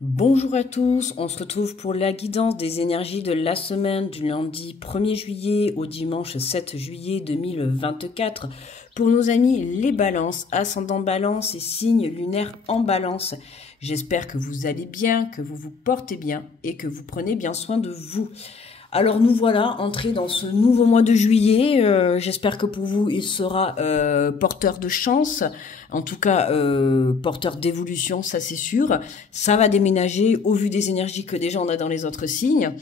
Bonjour à tous, on se retrouve pour la guidance des énergies de la semaine du lundi 1er juillet au dimanche 7 juillet 2024 pour nos amis les balances, ascendant balance et signes lunaires en balance. J'espère que vous allez bien, que vous vous portez bien et que vous prenez bien soin de vous. Alors nous voilà entrés dans ce nouveau mois de juillet. J'espère que pour vous il sera porteur de chance, en tout cas porteur d'évolution, ça c'est sûr. Ça va déménager au vu des énergies que déjà on a dans les autres signes.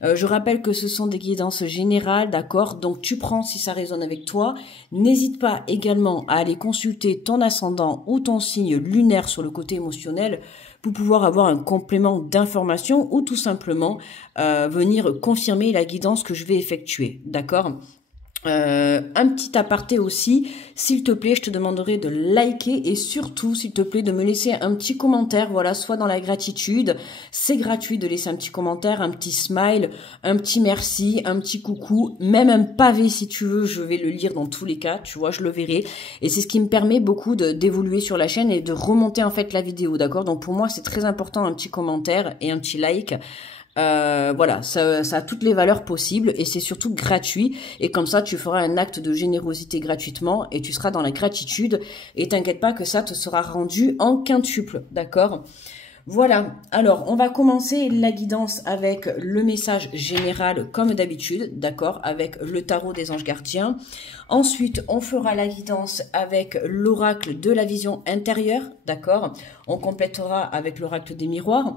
Je rappelle que ce sont des guidances générales, d'accord? Donc tu prends si ça résonne avec toi. N'hésite pas également à aller consulter ton ascendant ou ton signe lunaire sur le côté émotionnel pour pouvoir avoir un complément d'information ou tout simplement venir confirmer la guidance que je vais effectuer, d'accord? Un petit aparté aussi, s'il te plaît, je te demanderai de liker et surtout, s'il te plaît, de me laisser un petit commentaire, voilà, soit dans la gratitude, c'est gratuit de laisser un petit commentaire, un petit smile, un petit merci, un petit coucou, même un pavé si tu veux, je vais le lire dans tous les cas, tu vois, je le verrai, et c'est ce qui me permet beaucoup d'évoluer sur la chaîne et de remonter en fait la vidéo, d'accord? Donc pour moi, c'est très important un petit commentaire et un petit like. Voilà, ça a toutes les valeurs possibles et c'est surtout gratuit. Et comme ça, tu feras un acte de générosité gratuitement et tu seras dans la gratitude. Et t'inquiète pas que ça te sera rendu en quintuple, d'accord? Voilà, alors on va commencer la guidance avec le message général comme d'habitude, d'accord, avec le tarot des anges gardiens. Ensuite, on fera la guidance avec l'oracle de la vision intérieure, d'accord. On complétera avec l'oracle des miroirs.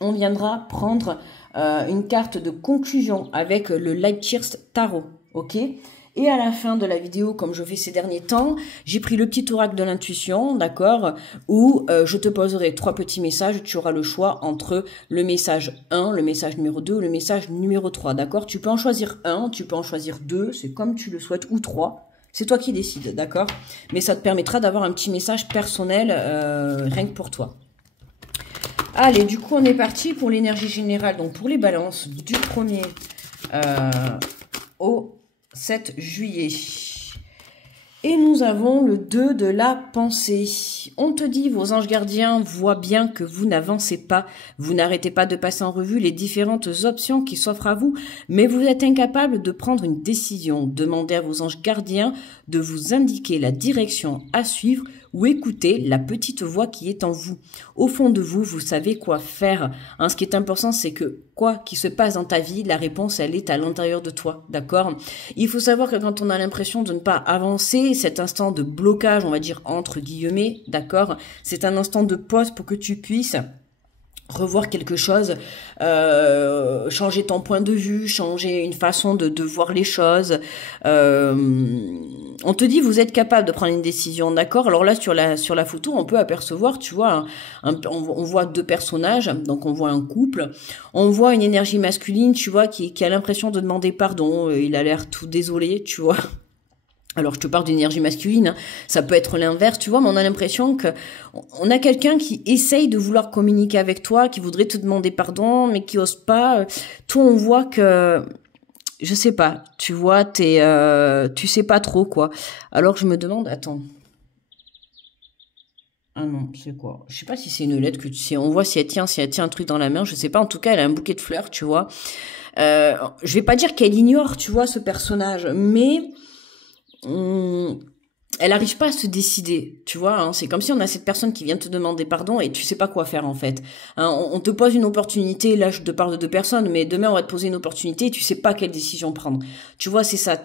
On viendra prendre une carte de conclusion avec le Leibniz Tarot, ok? Et à la fin de la vidéo, comme je fais ces derniers temps, j'ai pris le petit oracle de l'intuition, d'accord? Où je te poserai 3 petits messages, tu auras le choix entre le message 1, le message numéro 2 ou le message numéro 3, d'accord? Tu peux en choisir 1, tu peux en choisir 2, c'est comme tu le souhaites, ou 3. C'est toi qui décides, d'accord? Mais ça te permettra d'avoir un petit message personnel rien que pour toi. Allez, du coup, on est parti pour l'énergie générale, donc pour les balances, du 1er au 7 juillet. Et nous avons le 2 de la pensée. On te dit, vos anges gardiens voient bien que vous n'avancez pas, vous n'arrêtez pas de passer en revue les différentes options qui s'offrent à vous, mais vous êtes incapable de prendre une décision. Demandez à vos anges gardiens de vous indiquer la direction à suivre ou écoutez la petite voix qui est en vous. Au fond de vous, vous savez quoi faire. Hein, ce qui est important, c'est que quoi qu'il se passe dans ta vie, la réponse, elle est à l'intérieur de toi, d'accord? Il faut savoir que quand on a l'impression de ne pas avancer, cet instant de blocage, on va dire entre guillemets, d'accord? C'est un instant de pause pour que tu puisses revoir quelque chose, changer ton point de vue, changer une façon de voir les choses. On te dit vous êtes capable de prendre une décision, d'accord? Alors là sur la photo on peut apercevoir, tu vois, on voit 2 personnages, donc on voit un couple, on voit une énergie masculine, tu vois, qui a l'impression de demander pardon, il a l'air tout désolé, tu vois. Alors, je te parle d'énergie masculine, hein. Ça peut être l'inverse, tu vois, mais on a l'impression que on a quelqu'un qui essaye de vouloir communiquer avec toi, qui voudrait te demander pardon, mais qui ose pas. Toi, on voit que, je sais pas, tu vois, tu sais pas trop, quoi. Alors, je me demande, attends. Ah non, c'est quoi? Je sais pas si c'est une lettre que tu sais, on voit si elle tient un truc dans la main, je sais pas, en tout cas, elle a un bouquet de fleurs, tu vois. Je vais pas dire qu'elle ignore, tu vois, ce personnage, mais elle n'arrive pas à se décider, tu vois, hein, c'est comme si on a cette personne qui vient te demander pardon et tu sais pas quoi faire en fait. Hein, on te pose une opportunité, là je te parle de 2 personnes, mais demain on va te poser une opportunité et tu sais pas quelle décision prendre. Tu vois, c'est ça,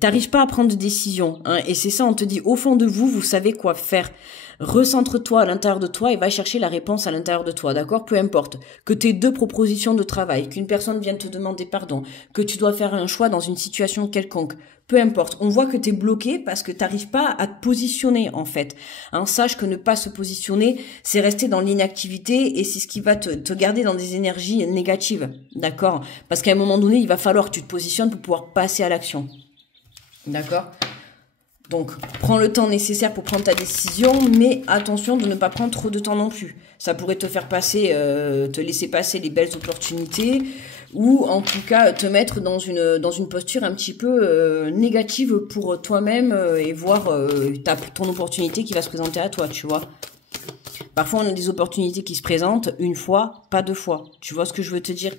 t'arrives pas à prendre de décision, hein, et c'est ça, on te dit au fond de vous, vous savez quoi faire. Recentre-toi à l'intérieur de toi et va chercher la réponse à l'intérieur de toi, d'accord? Peu importe. Que t'aies 2 propositions de travail, qu'une personne vienne te demander pardon, que tu dois faire un choix dans une situation quelconque. Peu importe. On voit que t'es bloqué parce que t'arrives pas à te positionner, en fait. Hein, sache que ne pas se positionner, c'est rester dans l'inactivité et c'est ce qui va te garder dans des énergies négatives, d'accord? Parce qu'à un moment donné, il va falloir que tu te positionnes pour pouvoir passer à l'action. D'accord? Donc, prends le temps nécessaire pour prendre ta décision, mais attention de ne pas prendre trop de temps non plus. Ça pourrait te faire passer, te laisser passer les belles opportunités, ou en tout cas te mettre dans une posture un petit peu négative pour toi-même et voir ton opportunité qui va se présenter à toi, tu vois. Parfois, on a des opportunités qui se présentent une fois, pas deux fois. Tu vois ce que je veux te dire?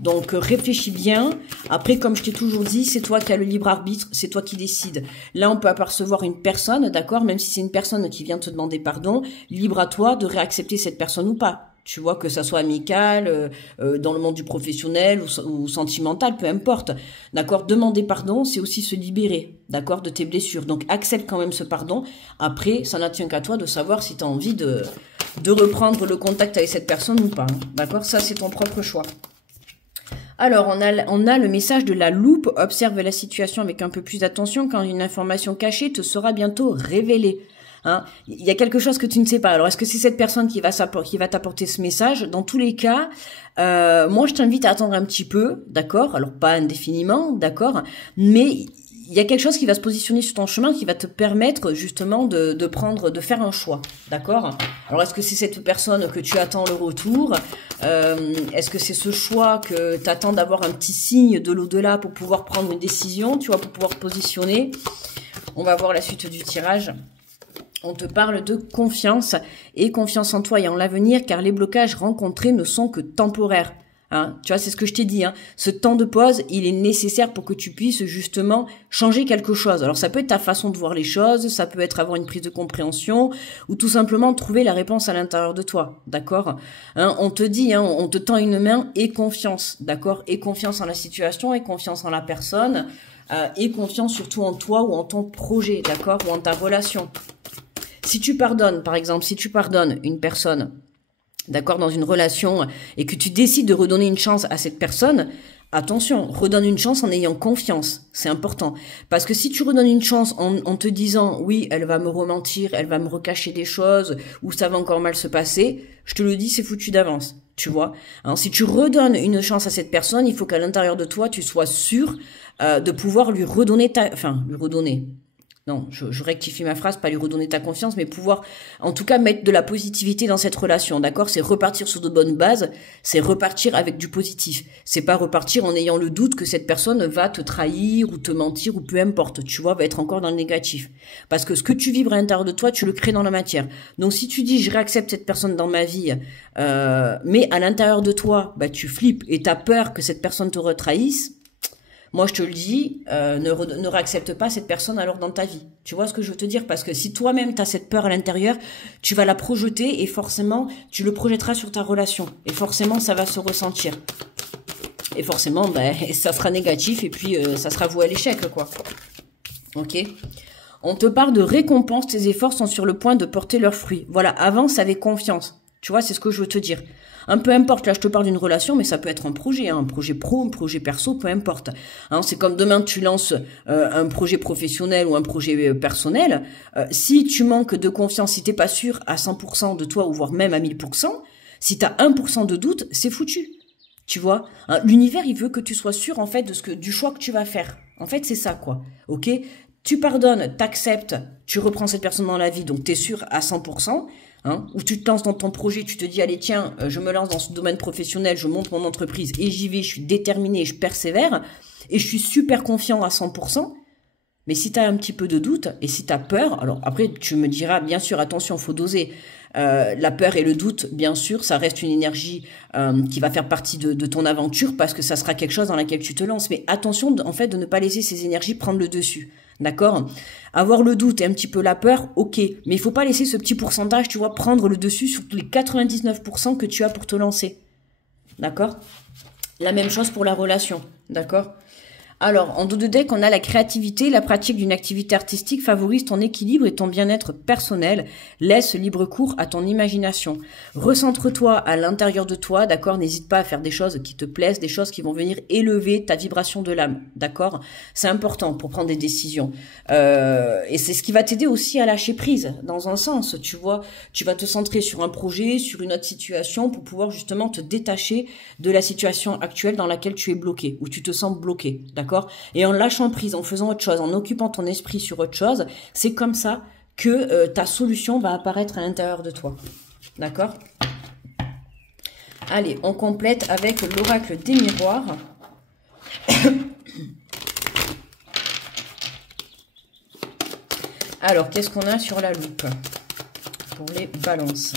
Donc, réfléchis bien. Après, comme je t'ai toujours dit, c'est toi qui as le libre arbitre, c'est toi qui décides. Là, on peut apercevoir une personne, d'accord? Même si c'est une personne qui vient te demander pardon, libre à toi de réaccepter cette personne ou pas. Tu vois, que ça soit amical, dans le monde du professionnel ou sentimental, peu importe. D'accord? Demander pardon, c'est aussi se libérer, d'accord, de tes blessures. Donc, accepte quand même ce pardon. Après, ça n'a tient qu'à toi de savoir si tu as envie de reprendre le contact avec cette personne ou pas. Hein. D'accord? Ça, c'est ton propre choix. Alors, on a le message de la loupe. Observe la situation avec un peu plus d'attention quand une information cachée te sera bientôt révélée. Hein, il y a quelque chose que tu ne sais pas. Alors, est-ce que c'est cette personne qui va t'apporter ce message? Dans tous les cas, moi, je t'invite à attendre un petit peu, d'accord? Alors, pas indéfiniment, d'accord? Mais il y a quelque chose qui va se positionner sur ton chemin qui va te permettre justement de faire un choix, d'accord? Alors, est-ce que c'est cette personne que tu attends le retour? Est-ce que c'est ce choix que tu attends d'avoir un petit signe de l'au-delà pour pouvoir prendre une décision, tu vois, pour pouvoir te positionner? On va voir la suite du tirage. On te parle de confiance et confiance en toi et en l'avenir car les blocages rencontrés ne sont que temporaires. Hein, tu vois, c'est ce que je t'ai dit. Hein. Ce temps de pause, il est nécessaire pour que tu puisses justement changer quelque chose. Alors ça peut être ta façon de voir les choses, ça peut être avoir une prise de compréhension ou tout simplement trouver la réponse à l'intérieur de toi. D'accord? Hein, on te dit, hein, on te tend une main et confiance. D'accord? Et confiance en la situation et confiance en la personne et confiance surtout en toi ou en ton projet. D'accord? Ou en ta relation. Si tu pardonnes, par exemple, si tu pardonnes une personne, d'accord, dans une relation, et que tu décides de redonner une chance à cette personne, attention, redonne une chance en ayant confiance, c'est important. Parce que si tu redonnes une chance en te disant, oui, elle va me rementir, elle va me recacher des choses, ou ça va encore mal se passer, je te le dis, c'est foutu d'avance, tu vois. Alors, si tu redonnes une chance à cette personne, il faut qu'à l'intérieur de toi, tu sois sûr de pouvoir lui redonner lui redonner. Non, je rectifie ma phrase, pas lui redonner ta confiance, mais pouvoir, en tout cas, mettre de la positivité dans cette relation, d'accord? C'est repartir sur de bonnes bases, c'est repartir avec du positif. C'est pas repartir en ayant le doute que cette personne va te trahir ou te mentir ou peu importe, tu vois, va être encore dans le négatif. Parce que ce que tu vibres à l'intérieur de toi, tu le crées dans la matière. Donc si tu dis, je réaccepte cette personne dans ma vie, mais à l'intérieur de toi, bah tu flippes et t'as peur que cette personne te retrahisse, moi, je te le dis, ne réaccepte pas cette personne alors dans ta vie. Tu vois ce que je veux te dire? Parce que si toi-même, tu as cette peur à l'intérieur, tu vas la projeter et forcément, tu le projetteras sur ta relation. Et forcément, ça va se ressentir. Et forcément, ben, ça sera négatif et puis ça sera voué à l'échec, quoi. Ok? On te parle de récompense, tes efforts sont sur le point de porter leurs fruits. Voilà, avance avec confiance. Tu vois, c'est ce que je veux te dire. Un peu importe, là je te parle d'une relation, mais ça peut être un projet, hein, un projet pro, un projet perso, peu importe. Hein, c'est comme demain tu lances un projet professionnel ou un projet personnel. Si tu manques de confiance, si t'es pas sûr à 100% de toi, ou voire même à 1000%, si t'as 1% de doute, c'est foutu. Tu vois, hein, l'univers il veut que tu sois sûr en fait du choix que tu vas faire. En fait c'est ça quoi, ok? Tu pardonnes, t'acceptes, tu reprends cette personne dans la vie, donc t'es sûr à 100%. Hein, ou tu te lances dans ton projet, tu te dis allez tiens, je me lance dans ce domaine professionnel, je monte mon entreprise et j'y vais, je suis déterminé, je persévère et je suis super confiant à 100%. Mais si tu as un petit peu de doute et si tu as peur, alors après tu me diras bien sûr attention, faut doser. La peur et le doute, bien sûr, ça reste une énergie qui va faire partie de ton aventure parce que ça sera quelque chose dans laquelle tu te lances. Mais attention en fait de ne pas laisser ces énergies prendre le dessus. D'accord? Avoir le doute et un petit peu la peur, ok. Mais il faut pas laisser ce petit pourcentage, tu vois, prendre le dessus sur les 99% que tu as pour te lancer. D'accord? La même chose pour la relation. D'accord? Alors, en dos de deck, on a la créativité. La pratique d'une activité artistique favorise ton équilibre et ton bien-être personnel. Laisse libre cours à ton imagination. Recentre-toi à l'intérieur de toi, d'accord? N'hésite pas à faire des choses qui te plaisent, des choses qui vont venir élever ta vibration de l'âme, d'accord? C'est important pour prendre des décisions. Et c'est ce qui va t'aider aussi à lâcher prise, dans un sens, tu vois. Tu vas te centrer sur un projet, sur une autre situation pour pouvoir justement te détacher de la situation actuelle dans laquelle tu es bloqué, où tu te sens bloqué, d'accord? Et en lâchant prise, en faisant autre chose, en occupant ton esprit sur autre chose, c'est comme ça que ta solution va apparaître à l'intérieur de toi. D'accord? Allez, on complète avec l'oracle des miroirs. Alors, qu'est-ce qu'on a sur la loupe pour les balances?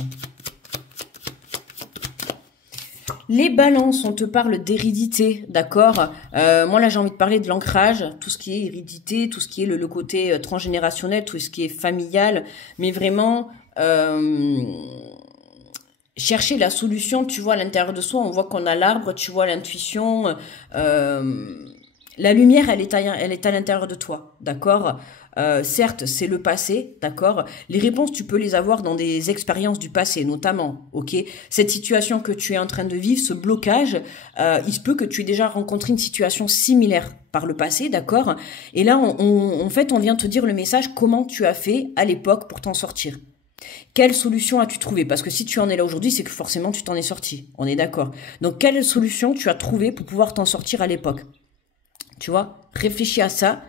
Les balances, on te parle d'hérédité, d'accord. Moi là j'ai envie de parler de l'ancrage, tout ce qui est hérédité, tout ce qui est le côté transgénérationnel, tout ce qui est familial, mais vraiment chercher la solution, tu vois, à l'intérieur de soi. On voit qu'on a l'arbre, tu vois, l'intuition, la lumière, elle est à l'intérieur de toi, d'accord. Certes, c'est le passé, d'accord. Les réponses, tu peux les avoir dans des expériences du passé, notamment, ok. Cette situation que tu es en train de vivre, ce blocage, il se peut que tu aies déjà rencontré une situation similaire par le passé, d'accord. Et là, en fait, on vient te dire le message comment tu as fait à l'époque pour t'en sortir. Quelle solution as-tu trouvé? Parce que si tu en es là aujourd'hui, c'est que forcément tu t'en es sorti. On est d'accord. Donc, quelle solution tu as trouvé pour pouvoir t'en sortir à l'époque? Tu vois, réfléchis à ça.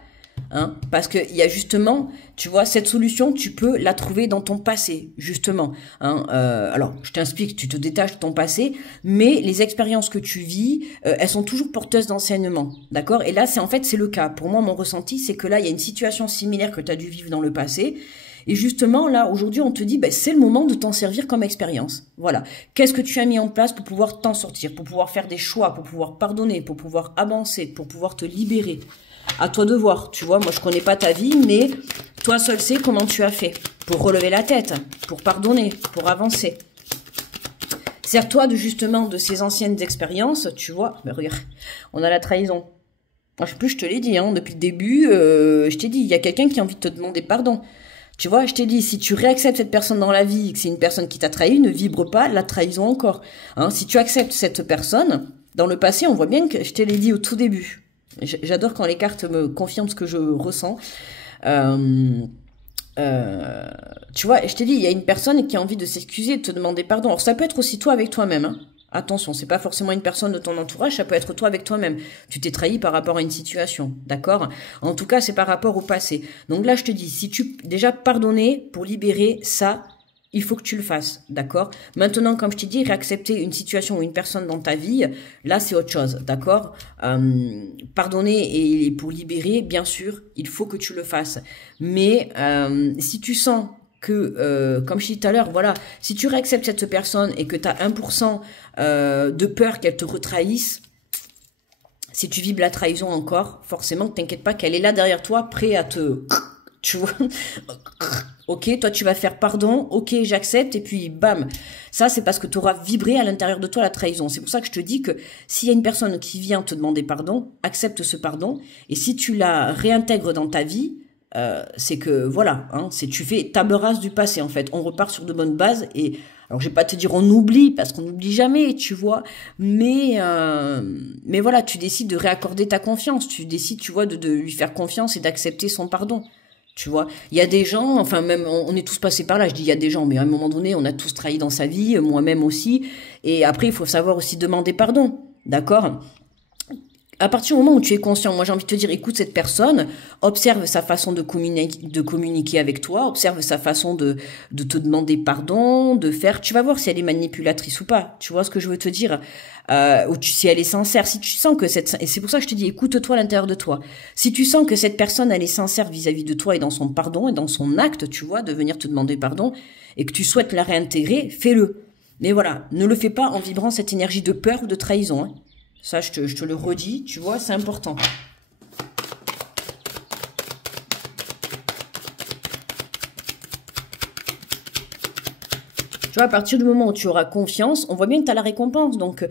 Hein, parce que il y a justement, tu vois, cette solution, tu peux la trouver dans ton passé, justement. Hein, alors, je t'explique, tu te détaches de ton passé, mais les expériences que tu vis, elles sont toujours porteuses d'enseignement, d'accord? Et là, c'est en fait, c'est le cas. Pour moi, mon ressenti, c'est que là, il y a une situation similaire que tu as dû vivre dans le passé. Et justement, là, aujourd'hui, on te dit, ben, c'est le moment de t'en servir comme expérience. Voilà. Qu'est-ce que tu as mis en place pour pouvoir t'en sortir, pour pouvoir faire des choix, pour pouvoir pardonner, pour pouvoir avancer, pour pouvoir te libérer? À toi de voir, tu vois, moi je connais pas ta vie, mais toi seul sais comment tu as fait pour relever la tête, pour pardonner, pour avancer. Sers-toi justement de ces anciennes expériences, tu vois. Mais regarde, on a la trahison. Moi, je te l'ai dit, hein, depuis le début, je t'ai dit, il y a quelqu'un qui a envie de te demander pardon. Tu vois, je t'ai dit, si tu réacceptes cette personne dans la vie, que c'est une personne qui t'a trahi, ne vibre pas la trahison encore. Hein, si tu acceptes cette personne, dans le passé, on voit bien que je te l'ai dit au tout début. J'adore quand les cartes me confirment ce que je ressens. Tu vois, je t'ai dit, il y a une personne qui a envie de s'excuser, de te demander pardon. Alors ça peut être aussi toi avec toi-même. Hein. Attention, c'est pas forcément une personne de ton entourage, ça peut être toi avec toi-même. Tu t'es trahi par rapport à une situation, d'accord? En tout cas, c'est par rapport au passé. Donc là, je te dis, si tu déjà pardonner pour libérer ça, il faut que tu le fasses, d'accord? Maintenant, comme je t'ai dit, réaccepter une situation ou une personne dans ta vie, là, c'est autre chose, d'accord? Pardonner et pour libérer, bien sûr, il faut que tu le fasses. Mais si tu sens que, comme je dis tout à l'heure, voilà, si tu réacceptes cette personne et que tu as 1% de peur qu'elle te retrahisse, si tu vibres la trahison encore, forcément, t'inquiète pas qu'elle est là derrière toi, prêt à te... Tu vois, ok, toi tu vas faire pardon, ok, j'accepte, et puis bam. Ça, c'est parce que tu auras vibré à l'intérieur de toi la trahison. C'est pour ça que je te dis que s'il y a une personne qui vient te demander pardon, accepte ce pardon, et si tu la réintègres dans ta vie, c'est que, voilà, hein, c'est tu fais table rase du passé, en fait. On repart sur de bonnes bases, et alors je vais pas te dire on oublie, parce qu'on n'oublie jamais, tu vois, mais voilà, tu décides de réaccorder ta confiance, tu décides, tu vois, de lui faire confiance et d'accepter son pardon. Tu vois, il y a des gens, enfin même on est tous passés par là, je dis il y a des gens, mais à un moment donné, on a tous trahi dans sa vie, moi-même aussi, et après il faut savoir aussi demander pardon, d'accord? À partir du moment où tu es conscient, moi j'ai envie de te dire, écoute cette personne, observe sa façon de communiquer avec toi, observe sa façon de te demander pardon, de faire, tu vas voir si elle est manipulatrice ou pas, tu vois ce que je veux te dire, si elle est sincère, si tu sens que et c'est pour ça que je te dis, écoute-toi à l'intérieur de toi, si tu sens que cette personne elle est sincère vis-à-vis de toi et dans son pardon et dans son acte, tu vois, de venir te demander pardon, et que tu souhaites la réintégrer, fais-le. Mais voilà, ne le fais pas en vibrant cette énergie de peur ou de trahison, hein. Ça, je te le redis, tu vois, c'est important. Tu vois, à partir du moment où tu auras confiance, on voit bien que tu as la récompense. Donc,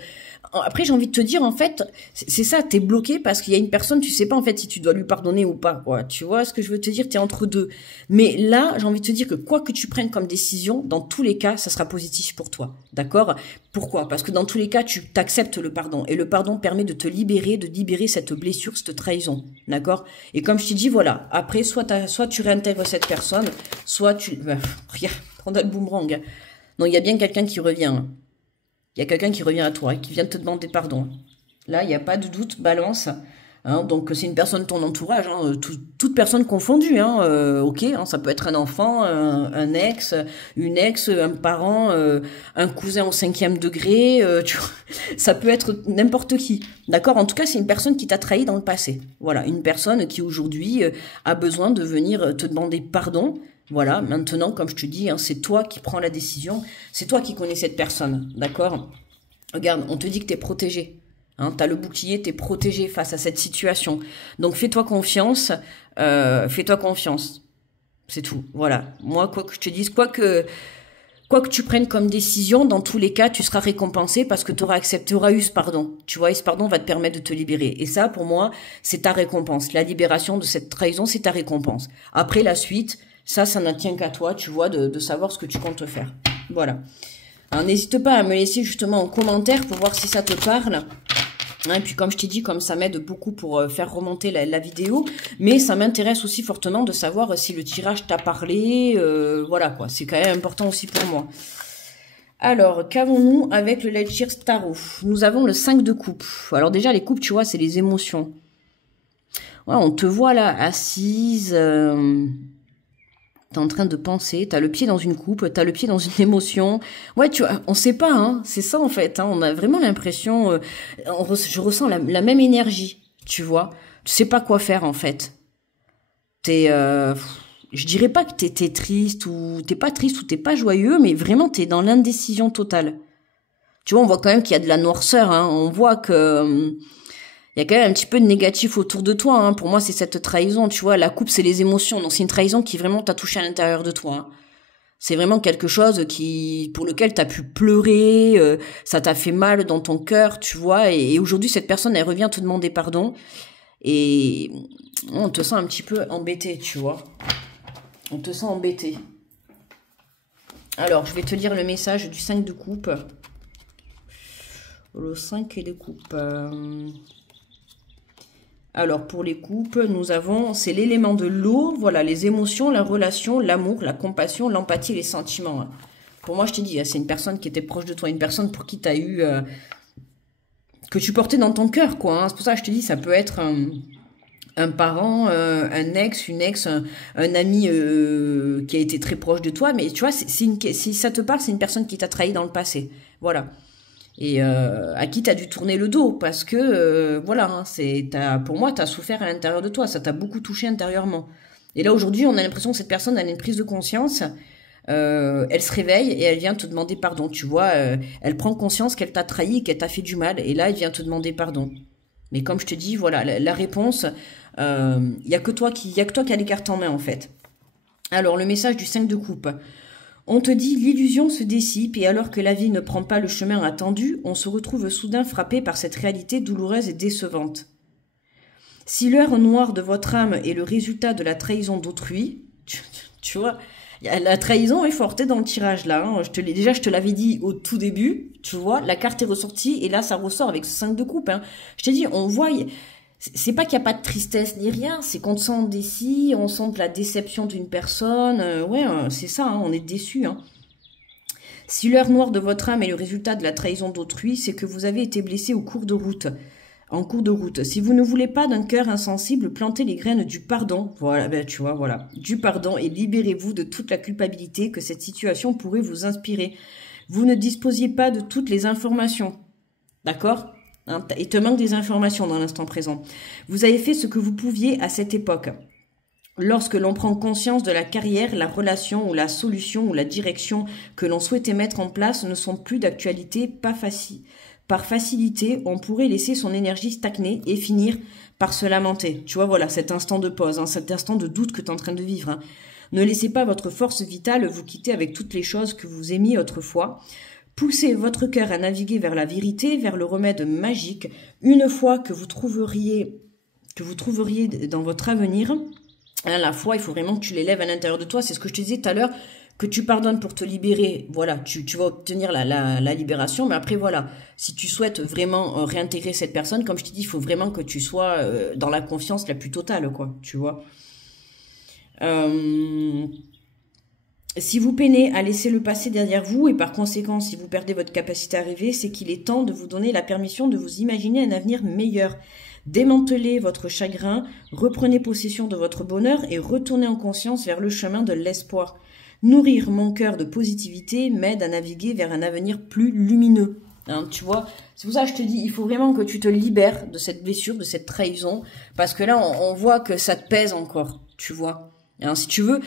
après, j'ai envie de te dire, en fait, c'est ça, t'es bloqué parce qu'il y a une personne, tu sais pas, en fait, si tu dois lui pardonner ou pas, quoi. Tu vois ce que je veux te dire? T'es entre deux. Mais là, j'ai envie de te dire que quoi que tu prennes comme décision, dans tous les cas, ça sera positif pour toi. D'accord? Pourquoi? Parce que dans tous les cas, tu t'acceptes le pardon. Et le pardon permet de te libérer, de libérer cette blessure, cette trahison. D'accord? Et comme je t'ai dit, voilà. Après, soit tu réintègres cette personne, soit tu... regarde, prends le boomerang. Non, il y a bien quelqu'un qui revient. Il y a quelqu'un qui revient à toi et qui vient te demander pardon. Là, il n'y a pas de doute, balance. Hein, donc, c'est une personne de ton entourage, hein, toute personne confondue. Hein, ok, hein, ça peut être un enfant, un ex, une ex, un parent, un cousin au 5e degré. Ça peut être n'importe qui. D'accord? En tout cas, c'est une personne qui t'a trahi dans le passé. Voilà, une personne qui aujourd'hui a besoin de venir te demander pardon. Voilà, maintenant, comme je te dis, hein, c'est toi qui prends la décision, c'est toi qui connais cette personne, d'accord? Regarde, on te dit que tu es protégé. Hein, tu as le bouclier, tu es protégé face à cette situation. Donc fais-toi confiance. Fais-toi confiance. C'est tout. Voilà. Moi, quoi que je te dise, quoi que tu prennes comme décision, dans tous les cas, tu seras récompensé parce que tu auras accepté, tu auras eu ce pardon. Tu vois, et ce pardon va te permettre de te libérer. Et ça, pour moi, c'est ta récompense. La libération de cette trahison, c'est ta récompense. Après, la suite, ça n'en tient qu'à toi, tu vois, de savoir ce que tu comptes faire. Voilà. Alors, n'hésite pas à me laisser justement en commentaire pour voir si ça te parle. Et puis comme je t'ai dit, comme ça m'aide beaucoup pour faire remonter la vidéo, mais ça m'intéresse aussi fortement de savoir si le tirage t'a parlé, voilà quoi, c'est quand même important aussi pour moi. Alors, qu'avons-nous avec le Light Years Tarot? Nous avons le 5 de coupe. Alors déjà, les coupes, tu vois, c'est les émotions. Ouais, on te voit là, assise, t'es en train de penser, t'as le pied dans une coupe, t'as le pied dans une émotion. Ouais, tu vois, on sait pas, hein, c'est ça en fait. Hein, on a vraiment l'impression, je ressens la même énergie, tu vois. Tu sais pas quoi faire en fait. Je dirais pas que t'es triste ou t'es pas triste ou t'es pas joyeux, mais vraiment t'es dans l'indécision totale. Tu vois, on voit quand même qu'il y a de la noirceur. Hein, on voit que il y a quand même un petit peu de négatif autour de toi. Hein. Pour moi, c'est cette trahison, tu vois. La coupe, c'est les émotions. Donc, c'est une trahison qui vraiment t'a touché à l'intérieur de toi. Hein. C'est vraiment quelque chose pour lequel t'as pu pleurer, ça t'a fait mal dans ton cœur, tu vois. Et aujourd'hui, cette personne, elle revient te demander pardon. Et on te sent un petit peu embêté, tu vois. On te sent embêté. Alors, je vais te lire le message du 5 de coupe. Le 5 et les coupes... Alors, pour les coupes, nous avons, c'est l'élément de l'eau, voilà, les émotions, la relation, l'amour, la compassion, l'empathie et les sentiments. Pour moi, je t'ai dit, c'est une personne qui était proche de toi, une personne pour qui tu as eu, que tu portais dans ton cœur, quoi. Hein. C'est pour ça que je te dis, ça peut être un parent, un ex, une ex, un ami qui a été très proche de toi, mais tu vois, si ça te parle, c'est une personne qui t'a trahi dans le passé. Voilà. Et à qui t'as dû tourner le dos parce que voilà, hein, pour moi t'as souffert à l'intérieur de toi, ça t'a beaucoup touché intérieurement. Et là aujourd'hui on a l'impression que cette personne a une prise de conscience, elle se réveille et elle vient te demander pardon, tu vois, elle prend conscience qu'elle t'a trahi, qu'elle t'a fait du mal et là elle vient te demander pardon. Mais comme je te dis, voilà, la réponse, y a que toi qui as les cartes en main en fait. Alors le message du 5 de coupe. On te dit l'illusion se dissipe et alors que la vie ne prend pas le chemin attendu, on se retrouve soudain frappé par cette réalité douloureuse et décevante. Si l'heure noire de votre âme est le résultat de la trahison d'autrui, tu vois, la trahison est forte dans le tirage là. Hein, je te l'avais dit au tout début, tu vois, la carte est ressortie et là ça ressort avec ce 5 de coupe. Hein. Je t'ai dit, on voit... C'est pas qu'il n'y a pas de tristesse ni rien, c'est qu'on te sent déçu, on sent la déception d'une personne, ouais, c'est ça, hein, on est déçu. Hein. Si l'heure noire de votre âme est le résultat de la trahison d'autrui, c'est que vous avez été blessé en cours de route. Si vous ne voulez pas d'un cœur insensible, plantez les graines du pardon, voilà, ben tu vois, voilà, du pardon et libérez-vous de toute la culpabilité que cette situation pourrait vous inspirer. Vous ne disposiez pas de toutes les informations, d'accord ? Il te manque des informations dans l'instant présent. Vous avez fait ce que vous pouviez à cette époque. Lorsque l'on prend conscience de la carrière, la relation ou la solution ou la direction que l'on souhaitait mettre en place ne sont plus d'actualité, par facilité, on pourrait laisser son énergie stagner et finir par se lamenter. Tu vois, voilà, cet instant de pause, hein, cet instant de doute que tu es en train de vivre. Hein. Ne laissez pas votre force vitale vous quitter avec toutes les choses que vous aimiez autrefois. Poussez votre cœur à naviguer vers la vérité, vers le remède magique. Une fois que vous trouveriez dans votre avenir, hein, la foi, il faut vraiment que tu l'élèves à l'intérieur de toi. C'est ce que je te disais tout à l'heure, que tu pardonnes pour te libérer. Voilà, tu vas obtenir la libération. Mais après, voilà, si tu souhaites vraiment réintégrer cette personne, comme je t'ai dit, il faut vraiment que tu sois dans la confiance la plus totale, quoi, tu vois. Si vous peinez à laisser le passé derrière vous et par conséquent si vous perdez votre capacité à rêver, c'est qu'il est temps de vous donner la permission de vous imaginer un avenir meilleur. Démantelez votre chagrin, reprenez possession de votre bonheur et retournez en conscience vers le chemin de l'espoir. Nourrir mon cœur de positivité m'aide à naviguer vers un avenir plus lumineux. Hein, tu vois, c'est pour ça que je te dis, il faut vraiment que tu te libères de cette blessure, de cette trahison, parce que là on voit que ça te pèse encore, tu vois. Hein, si tu veux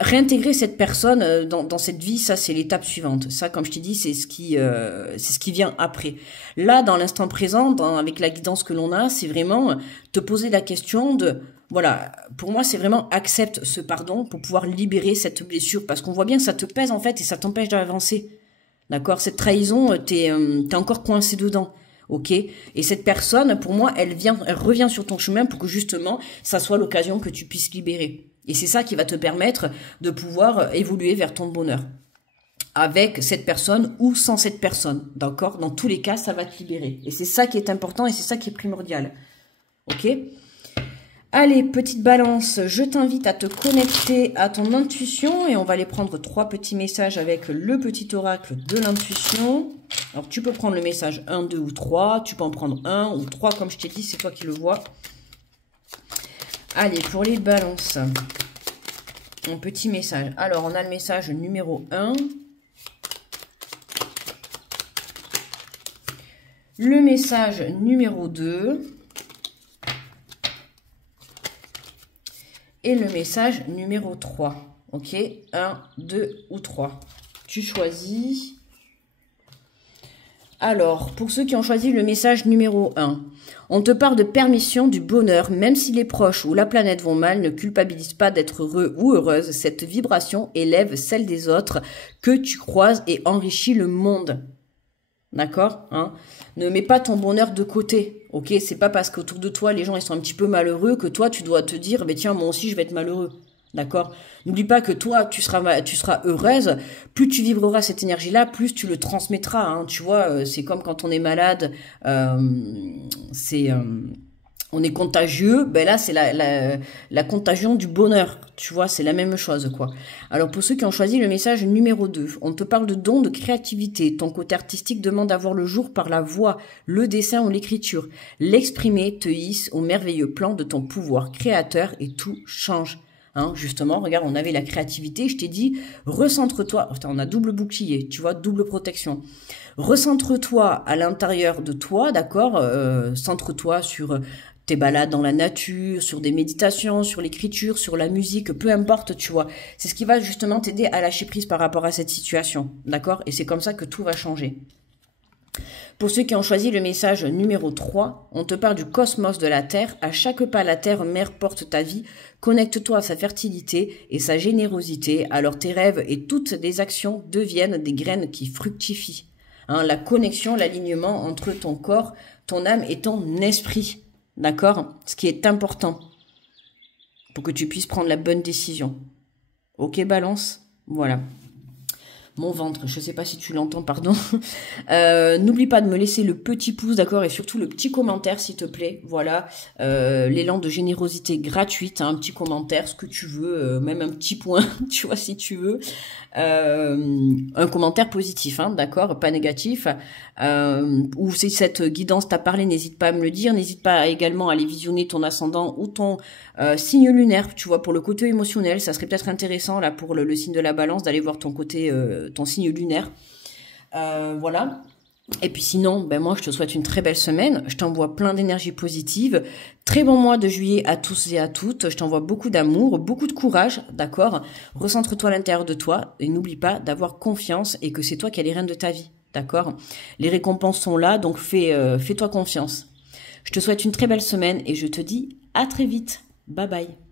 réintégrer cette personne dans cette vie, ça c'est l'étape suivante. Ça, comme je t'ai dit, c'est ce qui vient après. Là, dans l'instant présent, avec la guidance que l'on a, c'est vraiment te poser la question de, voilà, pour moi, c'est vraiment accepte ce pardon pour pouvoir libérer cette blessure, parce qu'on voit bien que ça te pèse en fait et ça t'empêche d'avancer. D'accord? Cette trahison, t'es encore coincé dedans. Ok? Et cette personne, pour moi, elle revient sur ton chemin pour que justement, ça soit l'occasion que tu puisses libérer. Et c'est ça qui va te permettre de pouvoir évoluer vers ton bonheur. Avec cette personne ou sans cette personne. D'accord? Dans tous les cas, ça va te libérer. Et c'est ça qui est important et c'est ça qui est primordial. Ok? Allez, petite balance, je t'invite à te connecter à ton intuition et on va aller prendre 3 petits messages avec le petit oracle de l'intuition. Alors, tu peux prendre le message 1, 2 ou 3. Tu peux en prendre 1 ou 3, comme je t'ai dit, c'est toi qui le vois. Allez, pour les balances, un petit message. Alors, on a le message numéro 1. Le message numéro 2. Et le message numéro 3. Ok, 1, 2 ou 3. Tu choisis. Alors, pour ceux qui ont choisi le message numéro 1, on te parle de permission, du bonheur, même si les proches ou la planète vont mal, ne culpabilise pas d'être heureux ou heureuse. Cette vibration élève celle des autres que tu croises et enrichit le monde. D'accord, hein? Ne mets pas ton bonheur de côté, ok? C'est pas parce qu'autour de toi, les gens ils sont un petit peu malheureux que toi, tu dois te dire, mais tiens, moi aussi, je vais être malheureux. D'accord? N'oublie pas que toi, tu seras heureuse. Plus tu vibreras cette énergie-là, plus tu le transmettras. Hein. Tu vois, c'est comme quand on est malade, on est contagieux. Ben là, c'est la contagion du bonheur. Tu vois, c'est la même chose, quoi. Alors, pour ceux qui ont choisi le message numéro 2, on te parle de dons de créativité. Ton côté artistique demande à voir le jour par la voix, le dessin ou l'écriture. L'exprimer te hisse au merveilleux plan de ton pouvoir créateur et tout change. Hein, justement, regarde, on avait la créativité, je t'ai dit, recentre-toi, on a double bouclier, tu vois, double protection. Recentre-toi à l'intérieur de toi, d'accord, centre-toi sur tes balades dans la nature, sur des méditations, sur l'écriture, sur la musique, peu importe, tu vois. C'est ce qui va justement t'aider à lâcher prise par rapport à cette situation, d'accord? Et c'est comme ça que tout va changer. Pour ceux qui ont choisi le message numéro 3, on te parle du cosmos de la Terre. À chaque pas, la Terre mère porte ta vie. Connecte-toi à sa fertilité et sa générosité. Alors tes rêves et toutes les actions deviennent des graines qui fructifient. Hein, la connexion, l'alignement entre ton corps, ton âme et ton esprit. D'accord? Ce qui est important pour que tu puisses prendre la bonne décision. Ok, balance? Voilà. Mon ventre, je ne sais pas si tu l'entends, pardon. N'oublie pas de me laisser le petit pouce, d'accord, et surtout le petit commentaire, s'il te plaît. Voilà, l'élan de générosité gratuite, hein, un petit commentaire, ce que tu veux, même un petit point, tu vois, si tu veux. Un commentaire positif, hein, d'accord, pas négatif. Ou si cette guidance t'a parlé, n'hésite pas à me le dire. N'hésite pas également à aller visionner ton ascendant ou ton signe lunaire, tu vois, pour le côté émotionnel. Ça serait peut-être intéressant, là, pour le signe de la balance, d'aller voir ton côté, ton signe lunaire. Voilà. Et puis sinon, ben moi, je te souhaite une très belle semaine. Je t'envoie plein d'énergie positive. Très bon mois de juillet à tous et à toutes. Je t'envoie beaucoup d'amour, beaucoup de courage, d'accord? Recentre-toi à l'intérieur de toi et n'oublie pas d'avoir confiance et que c'est toi qui as les rênes de ta vie, d'accord? Les récompenses sont là, donc fais-toi confiance. Je te souhaite une très belle semaine et je te dis à très vite. Bye bye.